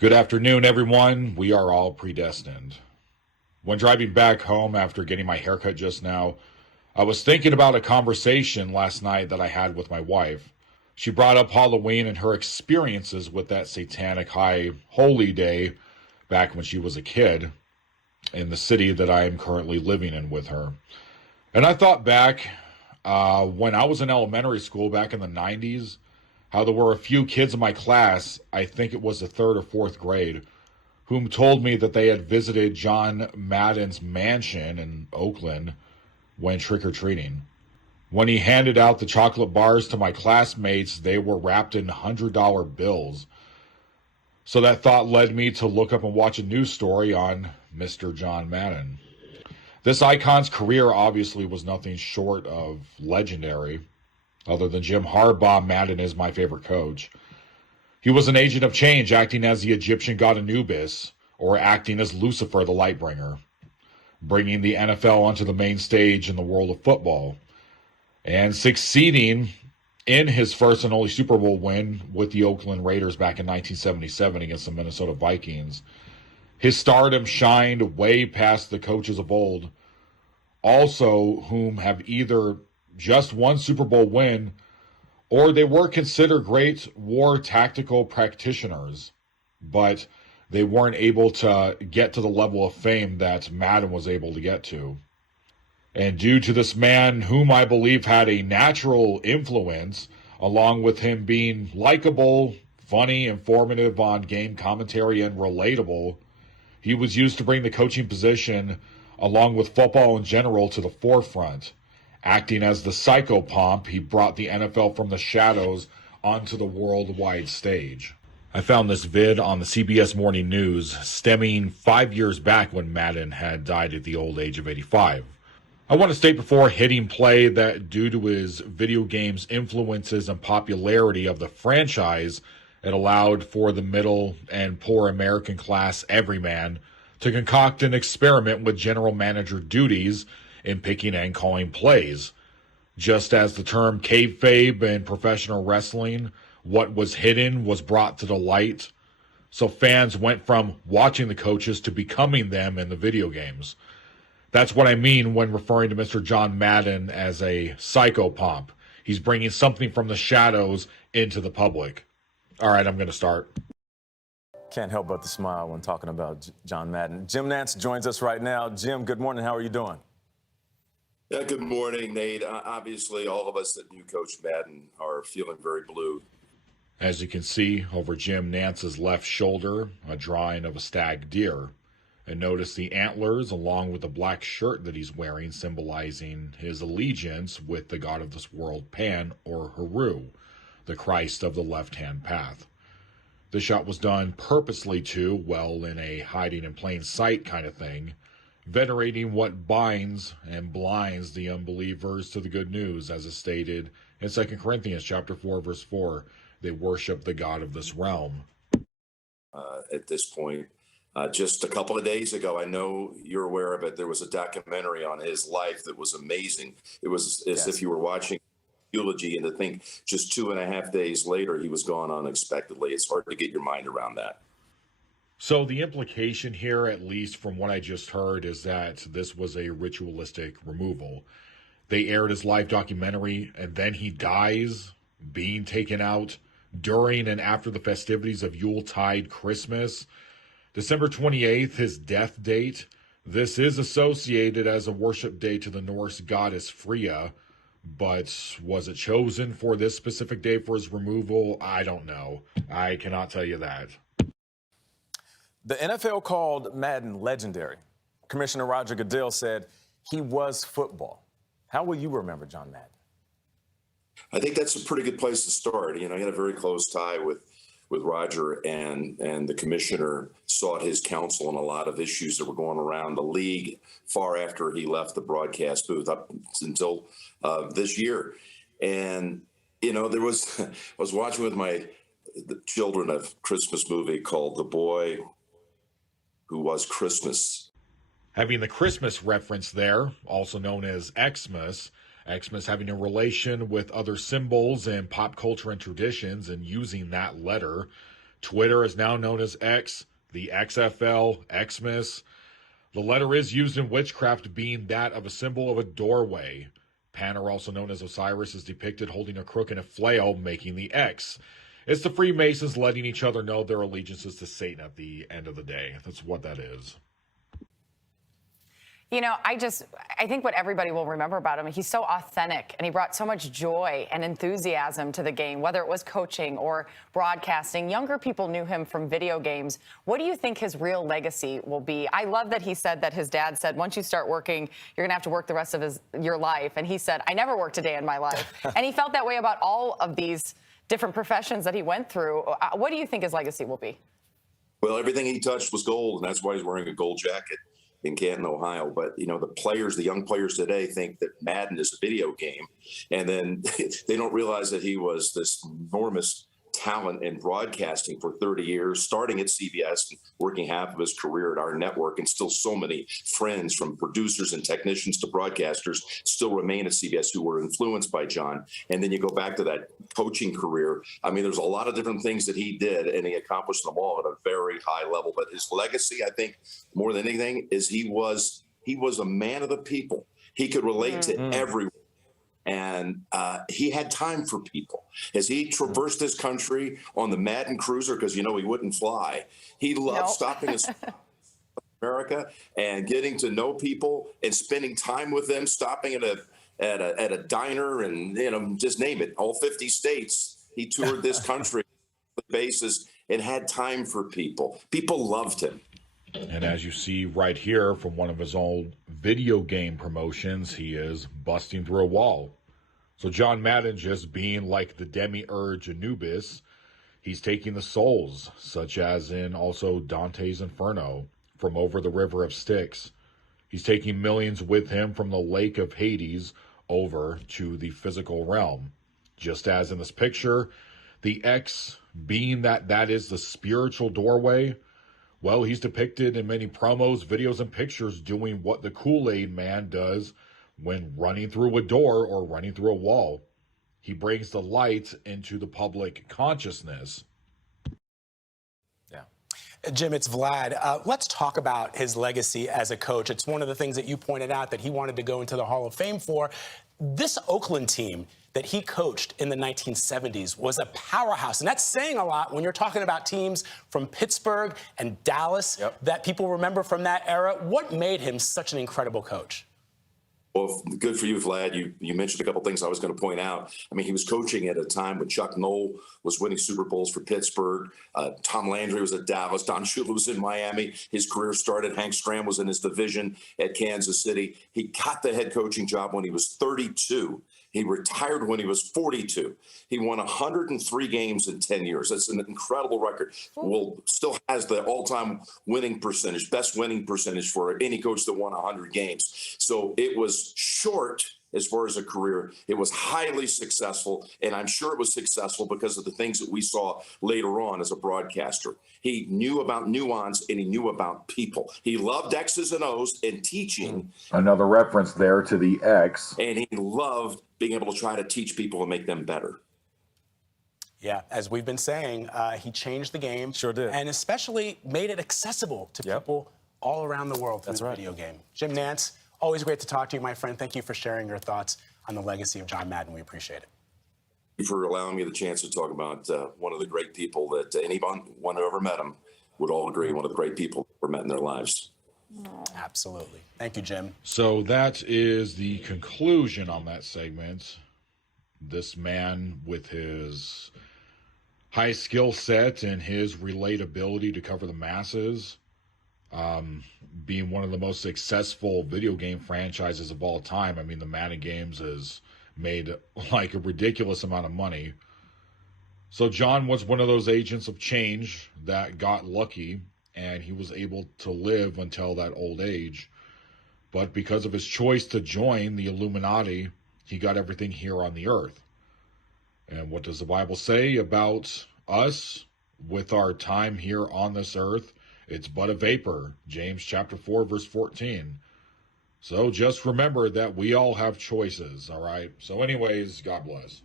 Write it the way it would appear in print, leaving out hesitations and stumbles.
Good afternoon, everyone. We are all predestined. When driving back home after getting my haircut just now, I was thinking about a conversation last night that I had with my wife. She brought up Halloween and her experiences with that satanic high holy day back when she was a kid in the city that I am currently living in with her. And I thought back when I was in elementary school back in the 90s, how there were a few kids in my class, I think it was the third or fourth grade, whom told me that they had visited John Madden's mansion in Oakland when trick-or-treating. When he handed out the chocolate bars to my classmates, they were wrapped in $100 bills. So that thought led me to look up and watch a news story on Mr. John Madden. This icon's career obviously was nothing short of legendary. Other than Jim Harbaugh, Madden is my favorite coach. He was an agent of change, acting as the Egyptian god Anubis, or acting as Lucifer the Lightbringer, bringing the NFL onto the main stage in the world of football, and succeeding in his first and only Super Bowl win with the Oakland Raiders back in 1977 against the Minnesota Vikings. His stardom shined way past the coaches of old, also whom have either just one Super Bowl win or they were considered great war tactical practitioners, but they weren't able to get to the level of fame that Madden was able to get to. And due to this man, whom I believe had a natural influence, along with him being likable, funny, informative on game commentary, and relatable, he was used to bring the coaching position, along with football in general, to the forefront. Acting as the psychopomp, he brought the NFL from the shadows onto the worldwide stage. I found this vid on the CBS Morning News stemming 5 years back when Madden had died at the old age of 85. I want to state before hitting play that due to his video games influences and popularity of the franchise, it allowed for the middle and poor American class everyman to concoct an experiment with general manager duties in picking and calling plays. Just as the term kayfabe in professional wrestling, what was hidden was brought to the light. So fans went from watching the coaches to becoming them in the video games. That's what I mean when referring to Mr. John Madden as a psychopomp. He's bringing something from the shadows into the public. All right, I'm going to start. Can't help but to smile when talking about John Madden. Jim Nance joins us right now. Jim, good morning. How are you doing? Yeah, good morning, Nate. Obviously, all of us that knew Coach Madden are feeling very blue. As you can see over Jim Nance's left shoulder, a drawing of a stag deer. And notice the antlers along with the black shirt that he's wearing, symbolizing his allegiance with the god of this world, Pan, or Heru, the Christ of the left-hand path. The shot was done purposely to, well, in a hiding in plain sight kind of thing, venerating what binds and blinds the unbelievers to the good news, as is stated in 2 Corinthians chapter 4, verse 4. They worship the god of this realm. At this point, just a couple of days ago, I know you're aware of it, there was a documentary on his life that was amazing. It was as if you were watching eulogy, and to think just 2.5 days later he was gone unexpectedly. It's hard to get your mind around that. So the implication here, at least from what I just heard, is that this was a ritualistic removal. They aired his live documentary, and then he dies being taken out during and after the festivities of Yuletide Christmas. December 28th, his death date. This is associated as a worship day to the Norse goddess Freya, but was it chosen for this specific day for his removal? I don't know. I cannot tell you that. The NFL called Madden legendary. Commissioner Roger Goodell said he was football. How will you remember John Madden? I think that's a pretty good place to start. You know, he had a very close tie with Roger, and the commissioner sought his counsel on a lot of issues that were going around the league far after he left the broadcast booth up until this year. And, you know, I was watching with the children a Christmas movie called The Boy Who Was Christmas. Having the Christmas reference there, also known as Xmas, Xmas having a relation with other symbols and pop culture and traditions and using that letter Twitter is now known as X, the XFL, Xmas. The letter is used in witchcraft, being that of a symbol of a doorway. Panner, also known as Osiris, is depicted holding a crook and a flail, making the X. It's the Freemasons letting each other know their allegiances to Satan at the end of the day. That's what that is. You know, I think what everybody will remember about him, he's so authentic and he brought so much joy and enthusiasm to the game, whether it was coaching or broadcasting. Younger people knew him from video games. What do you think his real legacy will be? I love that he said that his dad said, once you start working, you're going to have to work the rest of your life. And he said, I never worked a day in my life. And he felt that way about all of these different professions that he went through. What do you think his legacy will be? Well, everything he touched was gold, and that's why he's wearing a gold jacket in Canton, Ohio. But, you know, the young players today think that Madden is a video game, and then they don't realize that he was this enormous talent in broadcasting for 30 years, starting at CBS and working half of his career at our network, and still so many friends from producers and technicians to broadcasters still remain at CBS who were influenced by John. And then you go back to that coaching career. I mean, there's a lot of different things that he did, and he accomplished them all at a very high level. But his legacy, I think, more than anything, is he was a man of the people. He could relate to everyone. And he had time for people. As he traversed this country on the Madden cruiser, because, you know, he wouldn't fly, he loved stopping in America and getting to know people and spending time with them, stopping at a diner and, you know, just name it, all 50 states. He toured this country on the basis and had time for people. People loved him. And as you see right here from one of his old video game promotions, he is busting through a wall. So John Madden, just being like the demiurge Anubis, he's taking the souls, such as in also Dante's Inferno, from over the river of Styx. He's taking millions with him from the lake of Hades over to the physical realm. Just as in this picture, the X, being that is the spiritual doorway, well, he's depicted in many promos, videos, and pictures doing what the Kool-Aid Man does when running through a door or running through a wall. He brings the light into the public consciousness. Yeah. Jim, it's Vlad. Let's talk about his legacy as a coach. It's one of the things that you pointed out that he wanted to go into the Hall of Fame for. This Oakland team that he coached in the 1970s was a powerhouse. And that's saying a lot when you're talking about teams from Pittsburgh and Dallas that people remember from that era. What made him such an incredible coach? Well, good for you, Vlad. You mentioned a couple things I was going to point out. I mean, he was coaching at a time when Chuck Noll was winning Super Bowls for Pittsburgh. Tom Landry was at Dallas. Don Shula was in Miami. His career started. Hank Stram was in his division at Kansas City. He got the head coaching job when he was 32. He retired when he was 42. He won 103 games in 10 years. That's an incredible record. Well, still has the all-time winning percentage, best winning percentage for any coach that won 100 games. So it was short as far as a career. It was highly successful, and I'm sure it was successful because of the things that we saw later on as a broadcaster. He knew about nuance, and he knew about people. He loved X's and O's and teaching. Another reference there to the X. And he loved being able to try to teach people and make them better. Yeah, as we've been saying, he changed the game. Sure did. And especially made it accessible to people all around the world through the video game. Jim Nantz, always great to talk to you, my friend. Thank you for sharing your thoughts on the legacy of John Madden. We appreciate it. Thank you for allowing me the chance to talk about one of the great people that anyone who ever met him would all agree, one of the great people ever met in their lives. Absolutely. Thank you, Jim. So that is the conclusion on that segment. This man with his high skill set and his relatability to cover the masses, being one of the most successful video game franchises of all time. I mean, the Madden games has made like a ridiculous amount of money. So John was one of those agents of change that got lucky, and he was able to live until that old age. But because of his choice to join the Illuminati, he got everything here on the earth. And what does the Bible say about us with our time here on this earth? It's but a vapor. James chapter 4, verse 14. So just remember that we all have choices, all right? So anyways, God bless.